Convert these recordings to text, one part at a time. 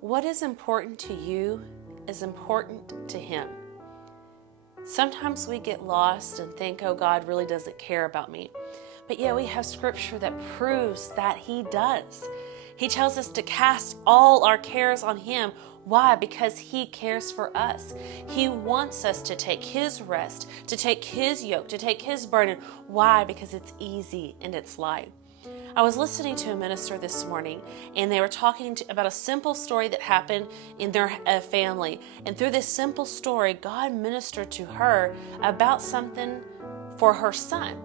What is important to you is important to Him. Sometimes we get lost and think, oh, God really doesn't care about me. But yeah, we have scripture that proves that He does. He tells us to cast all our cares on Him. Why? Because He cares for us. He wants us to take His rest, to take His yoke, to take His burden. Why? Because it's easy and it's light. I was listening to a minister this morning, and they were talking about a simple story that happened in their family. And through this simple story, God ministered to her about something for her son.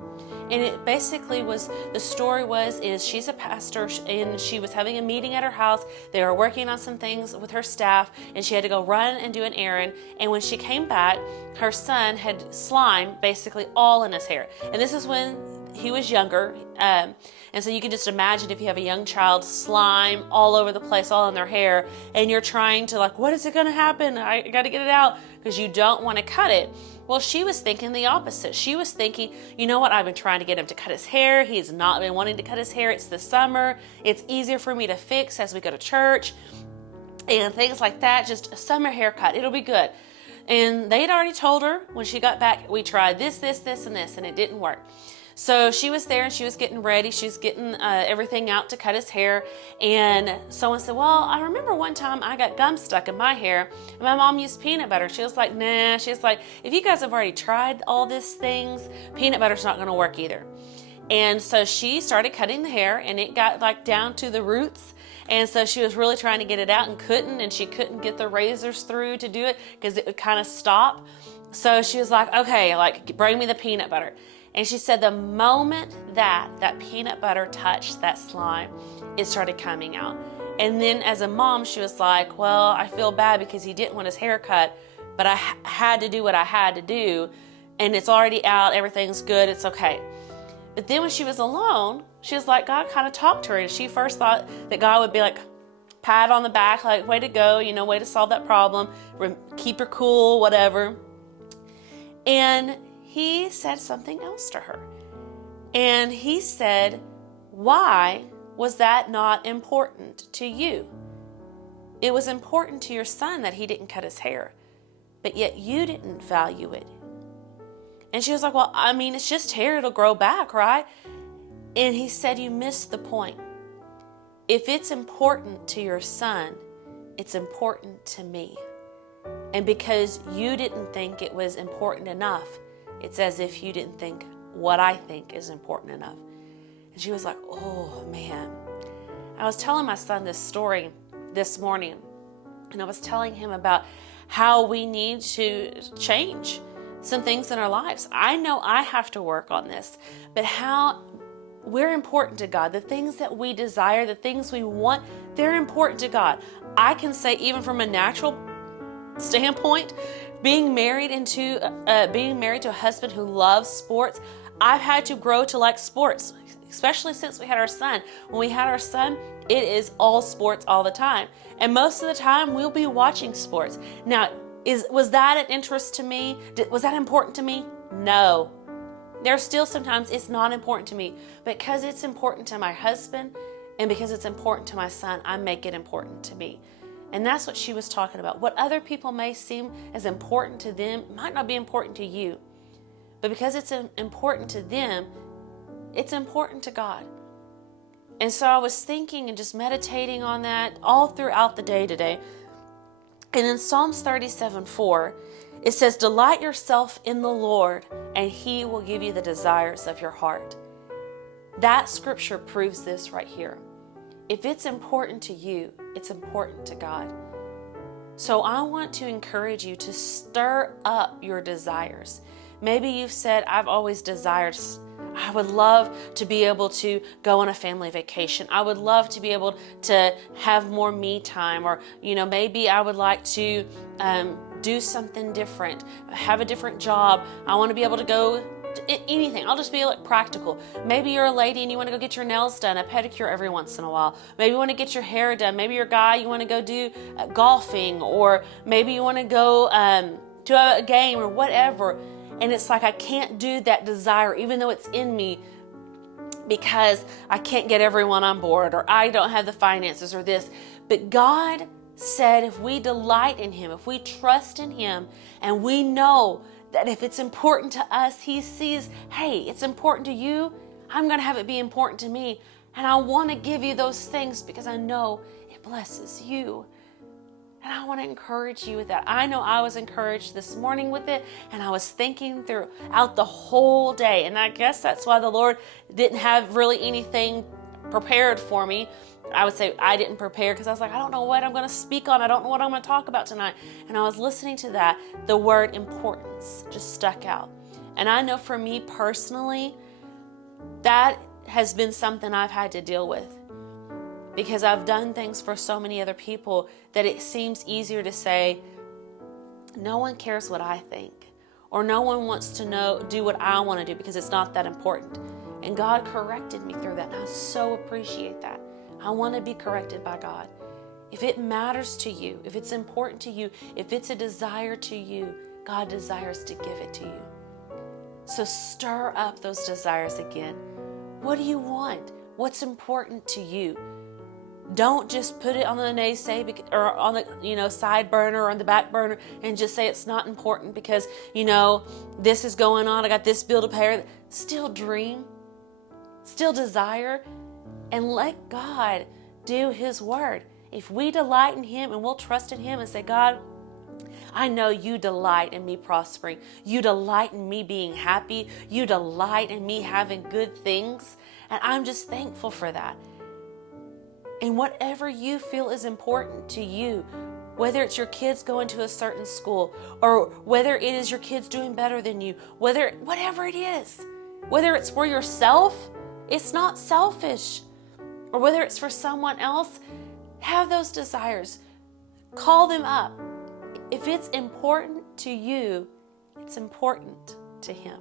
And it basically was, the story is she's a pastor, and she was having a meeting at her house. They were working on some things with her staff, and she had to go run and do an errand. And when she came back, her son had slime basically all in his hair. And this is when he was younger. And so you can just imagine if you have a young child, slime all over the place, all in their hair, and you're trying to what is it going to happen? I got to get it out, because you don't want to cut it. Well, she was thinking the opposite. She was thinking, you know what? I've been trying to get him to cut his hair. He's not been wanting to cut his hair. It's the summer. It's easier for me to fix as we go to church and things like that. Just a summer haircut. It'll be good. And they'd already told her when she got back, we tried this, and this, and it didn't work. So she was there and she was getting ready. She's getting everything out to cut his hair. And someone said, well, I remember one time I got gum stuck in my hair and my mom used peanut butter. She was like, nah. She's like, if you guys have already tried all these things, peanut butter's not going to work either. And so she started cutting the hair, and it got down to the roots. And so she was really trying to get it out and couldn't. And she couldn't get the razors through to do it because it would kind of stop. So she was like, okay, bring me the peanut butter. And she said the moment that peanut butter touched that slime, it started coming out. And then as a mom, she was like, well, I feel bad because he didn't want his hair cut, but I had to do what I had to do. And it's already out. Everything's good. It's okay. But then when she was alone, she was like, God kind of talked to her. And she first thought that God would be like, pat on the back, like, way to go, way to solve that problem. Keep her cool, whatever. And He said something else to her. And He said, why was that not important to you? It was important to your son that he didn't cut his hair, but yet you didn't value it. And she was like, well, I mean, it's just hair. It'll grow back, right? And He said, you missed the point. If it's important to your son, it's important to me. And because you didn't think it was important enough, it's as if you didn't think what I think is important enough. And she was like, oh, man. I was telling my son this story this morning, and I was telling him about how we need to change some things in our lives. I know I have to work on this, but how we're important to God. The things that we desire, the things we want, they're important to God. I can say, even from a natural standpoint, being married to a husband who loves sports, I've had to grow to like sports, especially since we had our son. When we had our son, it is all sports all the time. And most of the time, we'll be watching sports. Now, was that an interest to me? Was that important to me? No. There's still sometimes it's not important to me. Because it's important to my husband and because it's important to my son, I make it important to me. And that's what she was talking about. What other people may seem as important to them might not be important to you. But because it's important to them, it's important to God. And so I was thinking and just meditating on that all throughout the day today. And in Psalms 37:4, it says, delight yourself in the Lord, and He will give you the desires of your heart. That scripture proves this right here. If it's important to you, it's important to God. So I want to encourage you to stir up your desires. Maybe you've said, I've always desired, I would love to be able to go on a family vacation. I would love to be able to have more me time. Or, maybe I would like to do something different, have a different job. I want to be able to go anything. I'll just be practical. Maybe you're a lady and you want to go get your nails done, a pedicure every once in a while. Maybe you want to get your hair done. Maybe you're a guy, you want to go do golfing, or maybe you want to go to a game or whatever. And it's like, I can't do that desire, even though it's in me, because I can't get everyone on board, or I don't have the finances, or this. But God said if we delight in him, if we trust in him, and we know that if it's important to us, he sees, hey, it's important to you, I'm going to have it be important to me. And I want to give you those things because I know it blesses you. And I want to encourage you with that. I know I was encouraged this morning with it, and I was thinking throughout the whole day. And I guess that's why the Lord didn't have really anything prepared for me. I would say I didn't prepare because I was like, I don't know what I'm going to speak on. I don't know what I'm going to talk about tonight. And I was listening to that. The word importance just stuck out. And I know for me personally, that has been something I've had to deal with, because I've done things for so many other people that it seems easier to say, no one cares what I think, or no one wants to do what I want to do because it's not that important. And God corrected me through that, and I so appreciate that. I want to be corrected by God. If it matters to you, if it's important to you, if it's a desire to you, God desires to give it to you. So stir up those desires again. What do you want? What's important to you? Don't just put it on the naysay or on the side burner or on the back burner and just say it's not important because this is going on. I got this bill to pay. Still dream, still desire, and let God do his word. If we delight in him and we'll trust in him and say, God, I know you delight in me prospering. You delight in me being happy. You delight in me having good things. And I'm just thankful for that. And whatever you feel is important to you, whether it's your kids going to a certain school, or whether it is your kids doing better than you, whatever it is, whether it's for yourself, it's not selfish, or whether it's for someone else, have those desires. Call them up. If it's important to you, it's important to him.